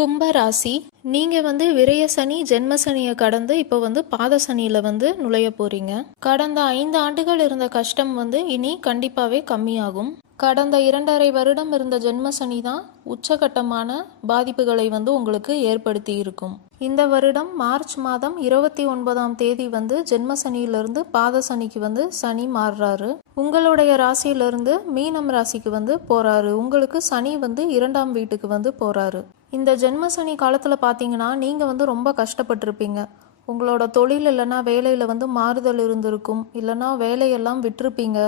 கும்ப ராசி நீங்கள் வந்து விரய சனி ஜென்ம சனியை கடந்து இப்போ வந்து பாத சனியில் வந்து நுழைய போகிறீங்க கடந்த ஐந்து ஆண்டுகள் இருந்த கஷ்டம் வந்து இனி கண்டிப்பாகவே கம்மியாகும். கடந்த இரண்டரை வருடம் இருந்த ஜென்ம சனி தான் உச்சகட்டமான பாதிப்புகளை வந்து உங்களுக்கு ஏற்படுத்தி இருக்கும். இந்த வருடம் மார்ச் மாதம் இருபத்தி ஒன்பதாம் தேதி வந்து ஜென்ம சனியிலிருந்து பாத சனிக்கு வந்து சனி மாறுறாரு. உங்களுடைய ராசியிலிருந்து மீனம் ராசிக்கு வந்து போறாரு. உங்களுக்கு சனி வந்து இரண்டாம் வீட்டுக்கு வந்து போறாரு. இந்த ஜென்மசனி காலத்தில் பார்த்தீங்கன்னா நீங்கள் வந்து ரொம்ப கஷ்டப்பட்டிருப்பீங்க. உங்களோட தொழில் இல்லைன்னா வேலையில் வந்து மாறுதல் இருந்திருக்கும். இல்லைன்னா வேலையெல்லாம் விட்டுருப்பீங்க.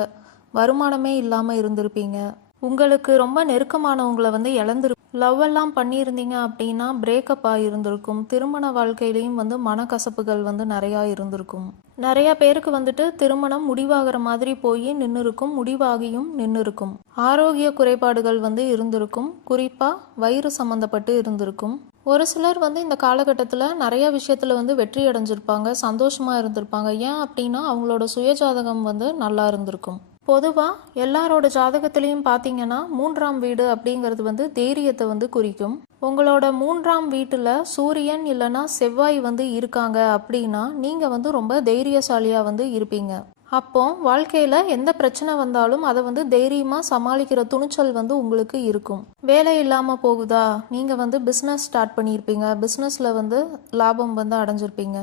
வருமானமே இல்லாமல் இருந்திருப்பீங்க. உங்களுக்கு ரொம்ப நெருக்கமானவங்களை வந்து இழந்திரு லவ் எல்லாம் பண்ணியிருந்தீங்க அப்படின்னா பிரேக்கப் ஆகியிருந்திருக்கும் திருமண வாழ்க்கையிலையும் வந்து மனக்கசப்புகள் வந்து நிறையா இருந்திருக்கும். நிறைய பேருக்கு வந்துட்டு திருமணம் முடிவாகிற மாதிரி போய் நின்று இருக்கும் முடிவாகியும் நின்று இருக்கும் ஆரோக்கிய குறைபாடுகள் வந்து இருந்திருக்கும். குறிப்பாக வயிறு சம்மந்தப்பட்டு இருந்திருக்கும். ஒரு சிலர் வந்து இந்த காலகட்டத்தில் நிறைய விஷயத்தில் வந்து வெற்றி அடைஞ்சிருப்பாங்க சந்தோஷமாக இருந்திருப்பாங்க. ஏன் அப்படின்னா அவங்களோட சுயஜாதகம் வந்து நல்லா இருந்திருக்கும். பொதுவாக எல்லாரோட ஜாதகத்திலையும் பார்த்தீங்கன்னா மூன்றாம் வீடு அப்படிங்கிறது வந்து தைரியத்தை வந்து குறிக்கும். உங்களோட மூன்றாம் வீட்டில் சூரியன் இல்லைன்னா செவ்வாய் வந்து இருக்காங்க அப்படின்னா நீங்கள் வந்து ரொம்ப தைரியசாலியாக வந்து இருப்பீங்க. அப்போ வாழ்க்கையில் எந்த பிரச்சனை வந்தாலும் அதை வந்து தைரியமாக சமாளிக்கிற துணிச்சல் வந்து உங்களுக்கு இருக்கும். வேலை இல்லாமல் போகுதா? நீங்கள் வந்து பிஸ்னஸ் ஸ்டார்ட் பண்ணியிருப்பீங்க. பிஸ்னஸில் வந்து லாபம் வந்து அடைஞ்சிருப்பீங்க.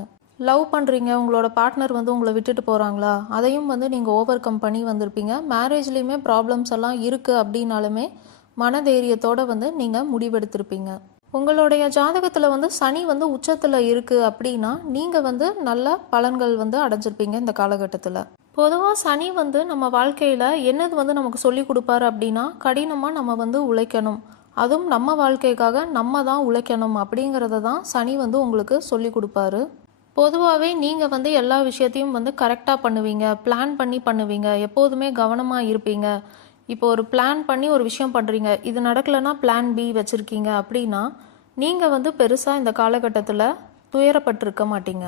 லவ் பண்ணுறீங்க உங்களோட பார்ட்னர் வந்து உங்களை விட்டுட்டு போகிறாங்களா அதையும் வந்து நீங்கள் ஓவர் கம் பண்ணி வந்திருப்பீங்க. மேரேஜ்லேயுமே ப்ராப்ளம்ஸ் எல்லாம் இருக்குது அப்படின்னாலுமே மனதைரியத்தோடு வந்து நீங்கள் முடிவெடுத்திருப்பீங்க. உங்களுடைய ஜாதகத்தில் வந்து சனி வந்து உச்சத்தில் இருக்குது அப்படின்னா நீங்கள் வந்து நல்ல பலன்கள் வந்து அடைஞ்சிருப்பீங்க இந்த காலகட்டத்தில். பொதுவாக சனி வந்து நம்ம வாழ்க்கையில் என்னது வந்து நமக்கு சொல்லி கொடுப்பாரு அப்படின்னா கடினமாக நம்ம வந்து உழைக்கணும். அதுவும் நம்ம வாழ்க்கைக்காக நம்ம தான் உழைக்கணும் அப்படிங்கிறத தான் சனி வந்து உங்களுக்கு சொல்லி கொடுப்பாரு. பொதுவாகவே நீங்கள் வந்து எல்லா விஷயத்தையும் வந்து கரெக்டாக பண்ணுவீங்க. பிளான் பண்ணி பண்ணுவீங்க. எப்போதுமே கவனமாக இருப்பீங்க. இப்போ ஒரு பிளான் பண்ணி ஒரு விஷயம் பண்ணுறீங்க இது நடக்கலைன்னா பிளான் பி வச்சுருக்கீங்க அப்படின்னா நீங்கள் வந்து பெருசாக இந்த காலகட்டத்தில் துயரப்பட்டிருக்க மாட்டீங்க.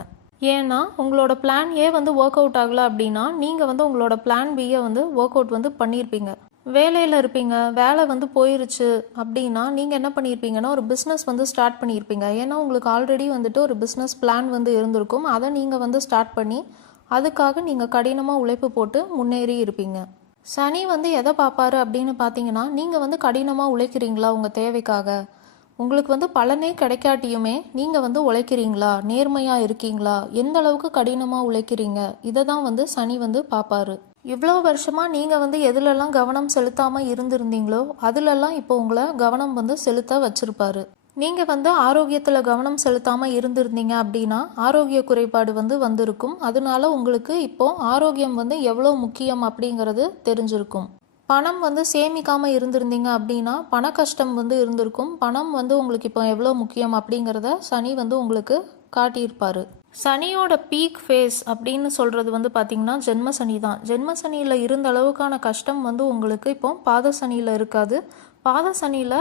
ஏன்னா உங்களோட பிளான் ஏ வந்து ஒர்க் அவுட் ஆகலை அப்படின்னா நீங்கள் வந்து உங்களோட பிளான் பியை வந்து ஒர்க் அவுட் வந்து பண்ணியிருப்பீங்க வேலையில் இருப்பீங்க வேலை வந்து போயிருச்சு அப்படின்னா நீங்கள் என்ன பண்ணியிருப்பீங்கன்னா ஒரு பிஸ்னஸ் வந்து ஸ்டார்ட் பண்ணியிருப்பீங்க. ஏன்னா உங்களுக்கு ஆல்ரெடி வந்துட்டு ஒரு பிஸ்னஸ் பிளான் வந்து இருந்திருக்கும். அதை நீங்கள் வந்து ஸ்டார்ட் பண்ணி அதுக்காக நீங்கள் கடினமாக உழைப்பு போட்டு முன்னேறி இருப்பீங்க. சனி வந்து எதை பார்ப்பாரு அப்படின்னு பார்த்தீங்கன்னா நீங்கள் வந்து கடினமாக உழைக்கிறீங்களா உங்கள் தேவைக்காக? உங்களுக்கு வந்து பலனே கிடைக்காட்டியுமே நீங்கள் வந்து உழைக்கிறீங்களா? நேர்மையாக இருக்கீங்களா? எந்த அளவுக்கு கடினமாக உழைக்கிறீங்க? இதை தான் வந்து சனி வந்து பார்ப்பாரு. இவ்வளோ வருஷமாக நீங்கள் வந்து எதுலெல்லாம் கவனம் செலுத்தாமல் இருந்திருந்தீங்களோ அதிலெல்லாம் இப்போ உங்களை கவனம் வந்து செலுத்த வச்சுருப்பாரு. நீங்கள் வந்து ஆரோக்கியத்தில் கவனம் செலுத்தாமல் இருந்திருந்தீங்க அப்படின்னா ஆரோக்கிய குறைபாடு வந்து வந்திருக்கும். அதனால உங்களுக்கு இப்போ ஆரோக்கியம் வந்து எவ்வளோ முக்கியம் அப்படிங்கிறது தெரிஞ்சிருக்கும். பணம் வந்து சேமிக்காமல் இருந்திருந்தீங்க அப்படின்னா பண கஷ்டம் வந்து இருந்திருக்கும். பணம் வந்து உங்களுக்கு இப்போ எவ்வளோ முக்கியம் அப்படிங்கிறத சனி வந்து உங்களுக்கு காட்டியிருப்பாரு. சனியோட பீக் ஃபேஸ் அப்படின்னு சொல்கிறது வந்து பார்த்திங்கன்னா ஜென்ம சனி தான். ஜென்ம சனியில் இருந்த அளவுக்கான கஷ்டம் வந்து உங்களுக்கு இப்போ பாத சனியில் இருக்காது. பாத சனியில்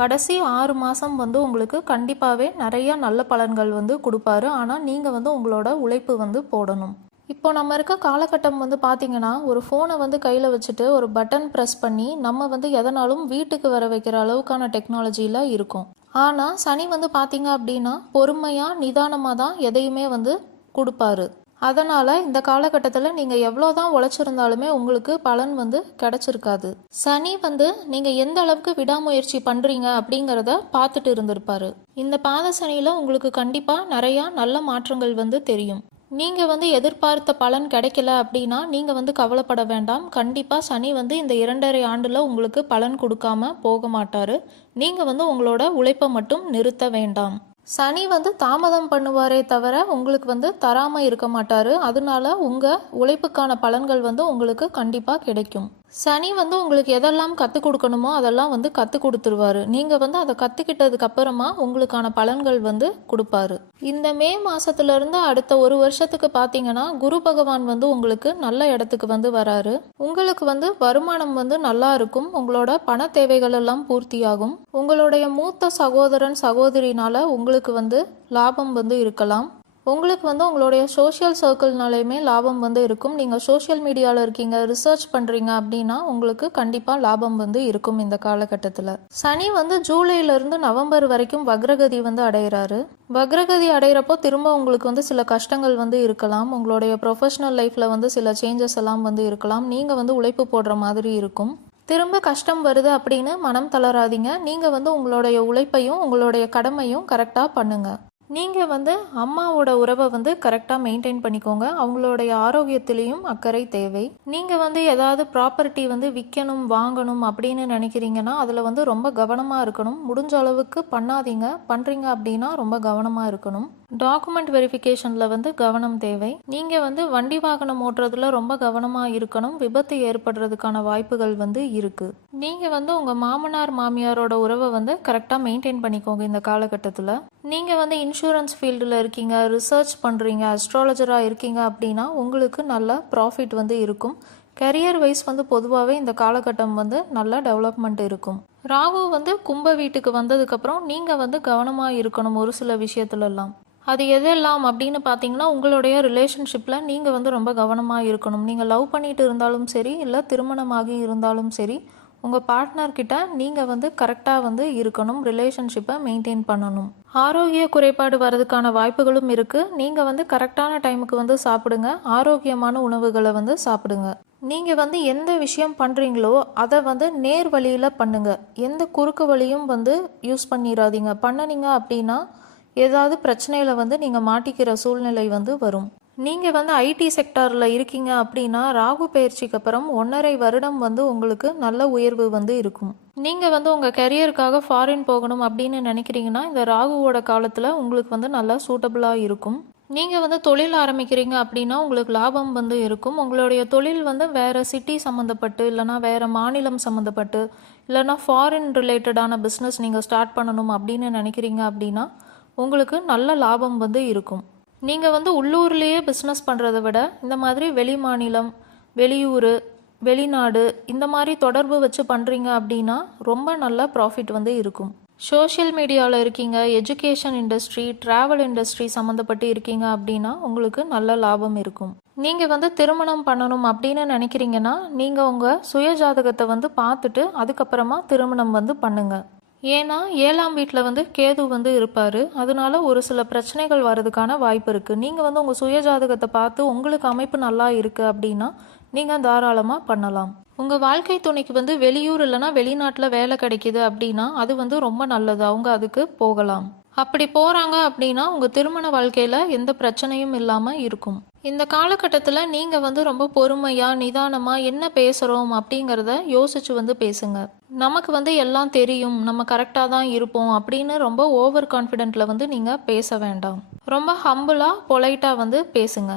கடைசி ஆறு மாதம் வந்து உங்களுக்கு கண்டிப்பாகவே நிறையா நல்ல பலன்கள் வந்து கொடுப்பாரு. ஆனால் நீங்கள் வந்து உங்களோட உழைப்பு வந்து போடணும். இப்போ நம்ம இருக்க காலகட்டம் வந்து பார்த்தீங்கன்னா ஒரு ஃபோனை வந்து கையில் வச்சுட்டு ஒரு பட்டன் ப்ரெஸ் பண்ணி நம்ம வந்து எதனாலும் வீட்டுக்கு வர வைக்கிற அளவுக்கான டெக்னாலஜியில் இருக்கும். ஆனால் சனி வந்து பார்த்தீங்க அப்படின்னா பொறுமையாக நிதானமாக தான் எதையுமே வந்து கொடுப்பாரு. அதனால் இந்த காலகட்டத்தில் நீங்கள் எவ்வளோ தான் உழைச்சிருந்தாலுமே உங்களுக்கு பலன் வந்து கிடச்சிருக்காது. சனி வந்து நீங்கள் எந்த அளவுக்கு விடாமுயற்சி பண்ணுறீங்க அப்படிங்கிறத பார்த்துட்டு இருந்திருப்பாரு. இந்த பாத சனியில் உங்களுக்கு கண்டிப்பாக நிறையா நல்ல மாற்றங்கள் வந்து தெரியும். நீங்கள் வந்து எதிர்பார்த்த பலன் கிடைக்கல அப்படின்னா நீங்கள் வந்து கவலைப்பட வேண்டாம். கண்டிப்பாக சனி வந்து இந்த இரண்டரை ஆண்டில் உங்களுக்கு பலன் கொடுக்காம போக மாட்டார். நீங்கள் வந்து உங்களோட உழைப்பை மட்டும் நிறுத்த வேண்டாம். சனி வந்து தாமதம் பண்ணுவாரே தவிர உங்களுக்கு வந்து தராமல் இருக்க மாட்டார். அதனால உங்கள் உழைப்புக்கான பலன்கள் வந்து உங்களுக்கு கண்டிப்பாக கிடைக்கும். சனி வந்து உங்களுக்கு எதெல்லாம் கற்றுக் கொடுக்கணுமோ அதெல்லாம் வந்து கற்றுக் கொடுத்துருவாரு. நீங்கள் வந்து அதை கற்றுக்கிட்டதுக்கு அப்புறமா உங்களுக்கான பலன்கள் வந்து கொடுப்பாரு. இந்த மே மாதத்துலேருந்து அடுத்த ஒரு வருஷத்துக்கு பார்த்தீங்கன்னா குரு பகவான் வந்து உங்களுக்கு நல்ல இடத்துக்கு வந்து வராரு. உங்களுக்கு வந்து வருமானம் வந்து நல்லா இருக்கும். உங்களோட பண தேவைகள் எல்லாம் பூர்த்தியாகும். உங்களுடைய மூத்த சகோதரன் சகோதரினால உங்களுக்கு வந்து லாபம் வந்து இருக்கலாம். உங்களுக்கு வந்து உங்களுடைய சோஷியல் சர்க்கிள்னாலையுமே லாபம் வந்து இருக்கும். நீங்கள் சோஷியல் மீடியாவில் இருக்கீங்க ரிசர்ச் பண்ணுறீங்க அப்படின்னா உங்களுக்கு கண்டிப்பாக லாபம் வந்து இருக்கும் இந்த காலகட்டத்தில். சனி வந்து ஜூலையிலேருந்து நவம்பர் வரைக்கும் வக்ரகதி வந்து அடைகிறாரு வக்ரகதி அடைகிறப்போ திரும்ப உங்களுக்கு வந்து சில கஷ்டங்கள் வந்து இருக்கலாம். உங்களுடைய ப்ரொஃபஷனல் லைஃப்பில் வந்து சில சேஞ்சஸ் எல்லாம் வந்து இருக்கலாம். நீங்கள் வந்து உழைப்பு போடுற மாதிரி இருக்கும். திரும்ப கஷ்டம் வருது அப்படின்னு மனம் தளராதீங்க. நீங்கள் வந்து உங்களுடைய உழைப்பையும் உங்களுடைய கடமையும் கரெக்டாக பண்ணுங்கள் நீங்கள் வந்து அம்மாவோட உறவை வந்து கரெக்டாக மெயின்டைன் பண்ணிக்கோங்க. அவங்களுடைய ஆரோக்கியத்திலையும் அக்கறை தேவை. நீங்கள் வந்து ஏதாவது ப்ராப்பர்ட்டி வந்து விற்கணும் வாங்கணும் அப்படின்னு நினைக்கிறீங்கன்னா அதில் வந்து ரொம்ப கவனமாக இருக்கணும். முடிஞ்ச அளவுக்கு பண்ணாதீங்க. பண்ணுறீங்க அப்படின்னா ரொம்ப கவனமாக இருக்கணும். டாக்குமெண்ட் வெரிஃபிகேஷனில் வந்து கவனம் தேவை. நீங்கள் வந்து வண்டி வாகனம் ஓட்டுறதுல ரொம்ப கவனமாக இருக்கணும். விபத்து ஏற்படுறதுக்கான வாய்ப்புகள் வந்து இருக்குது நீங்கள் வந்து உங்கள் மாமனார் மாமியாரோட உறவை வந்து கரெக்டாக மெயின்டைன் பண்ணிக்கோங்க இந்த காலகட்டத்தில். நீங்கள் வந்து இன்சூரன்ஸ் ஃபீல்டில் இருக்கீங்க ரிசர்ச் பண்ணுறீங்க அஸ்ட்ராலஜராக இருக்கீங்க அப்படின்னா உங்களுக்கு நல்ல ப்ராஃபிட் வந்து இருக்கும். கரியர் வைஸ் வந்து பொதுவாகவே இந்த காலகட்டம் வந்து நல்ல டெவலப்மெண்ட் இருக்கும். ராகு வந்து கும்ப வீட்டுக்கு வந்ததுக்கப்புறம் நீங்கள் வந்து கவனமாக இருக்கணும் ஒரு சில விஷயத்துலலாம். அது எதெல்லாம் அப்படின்னு பார்த்தீங்கன்னா உங்களுடைய ரிலேஷன்ஷிப்பில் நீங்கள் வந்து ரொம்ப கவனமாக இருக்கணும். நீங்கள் லவ் பண்ணிட்டு இருந்தாலும் சரி இல்லை திருமணமாகி இருந்தாலும் சரி உங்கள் பார்ட்னர்கிட்ட நீங்கள் வந்து கரெக்டாக வந்து இருக்கணும் ரிலேஷன்ஷிப்பை மெயின்டைன் பண்ணணும். ஆரோக்கிய குறைபாடு வரதுக்கான வாய்ப்புகளும் இருக்குது நீங்கள் வந்து கரெக்டான டைமுக்கு வந்து சாப்பிடுங்க. ஆரோக்கியமான உணவுகளை வந்து சாப்பிடுங்க. நீங்கள் வந்து எந்த விஷயம் பண்ணுறீங்களோ அதை வந்து நேர் வழியில் பண்ணுங்கள் எந்த குறுக்கு வழியும் வந்து யூஸ் பண்ணிடாதீங்க பண்ணுனீங்க அப்படின்னா ஏதாவது பிரச்சனையில் வந்து நீங்கள் மாட்டிக்கிற சூழ்நிலை வந்து வரும். நீங்கள் வந்து ஐடி செக்டாரில் இருக்கீங்க அப்படின்னா ராகு பயிற்சிக்கு அப்புறம் ஒன்றரை வருடம் வந்து உங்களுக்கு நல்ல உயர்வு வந்து இருக்கும். நீங்கள் வந்து உங்கள் கெரியருக்காக ஃபாரின் போகணும் அப்படின்னு நினைக்கிறீங்கன்னா இந்த ராகுவோட காலத்தில் உங்களுக்கு வந்து நல்லா சூட்டபுளாக இருக்கும். நீங்கள் வந்து தொழில் ஆரம்பிக்கிறீங்க அப்படின்னா உங்களுக்கு லாபம் வந்து இருக்கும். உங்களுடைய தொழில் வந்து வேறு சிட்டி சம்மந்தப்பட்டு இல்லைனா வேறு மாநிலம் சம்மந்தப்பட்டு இல்லைனா ஃபாரின் ரிலேட்டடான பிஸ்னஸ் நீங்கள் ஸ்டார்ட் பண்ணணும் அப்படின்னு நினைக்கிறீங்க அப்படின்னா உங்களுக்கு நல்ல லாபம் வந்து இருக்கும். நீங்கள் வந்து உள்ளூர்லேயே பிஸ்னஸ் பண்ணுறத விட இந்த மாதிரி வெளி மாநிலம் வெளியூர் வெளிநாடு இந்த மாதிரி தொடர்பு வச்சு பண்ணுறீங்க அப்படின்னா ரொம்ப நல்ல ப்ராஃபிட் வந்து இருக்கும். சோஷியல் மீடியாவில் இருக்கீங்க எஜுகேஷன் இண்டஸ்ட்ரி ட்ராவல் இண்டஸ்ட்ரி சம்மந்தப்பட்டு இருக்கீங்க அப்படின்னா உங்களுக்கு நல்ல லாபம் இருக்கும். நீங்கள் வந்து திருமணம் பண்ணணும் அப்படின்னு நினைக்கிறீங்கன்னா நீங்கள் உங்கள் சுய ஜாதகத்தை வந்து பார்த்துட்டு அதுக்கப்புறமா திருமணம் வந்து பண்ணுங்கள் ஏன்னா ஏழாம் வீட்டில் வந்து கேது வந்து இருப்பார். அதனால ஒரு சில பிரச்சனைகள் வர்றதுக்கான வாய்ப்பு இருக்குது நீங்கள் வந்து உங்கள் சுய ஜாதகத்தை பார்த்து உங்களுக்கு அமைப்பு நல்லா இருக்குது அப்படின்னா நீங்கள் தாராளமாக பண்ணலாம். உங்கள் வாழ்க்கை துணைக்கு வந்து வெளியூர் இல்லைனா வெளிநாட்டில் வேலை கிடைக்குது அப்படின்னா அது வந்து ரொம்ப நல்லது. அவங்க அதுக்கு போகலாம். அப்படி போகிறாங்க அப்படின்னா உங்கள் திருமண வாழ்க்கையில் எந்த பிரச்சனையும் இல்லாமல் இருக்கும். இந்த காலகட்டத்தில் நீங்கள் வந்து ரொம்ப பொறுமையாக நிதானமாக என்ன பேசுகிறோம் அப்படிங்கிறத யோசிச்சு வந்து பேசுங்க. நமக்கு வந்து எல்லாம் தெரியும் நம்ம கரெக்டாக தான் இருப்போம் அப்படின்னு ரொம்ப ஓவர் கான்ஃபிடென்ட்டில் வந்து நீங்கள் பேச வேண்டாம். ரொம்ப ஹம்புளாக பொலைட்டாக வந்து பேசுங்க.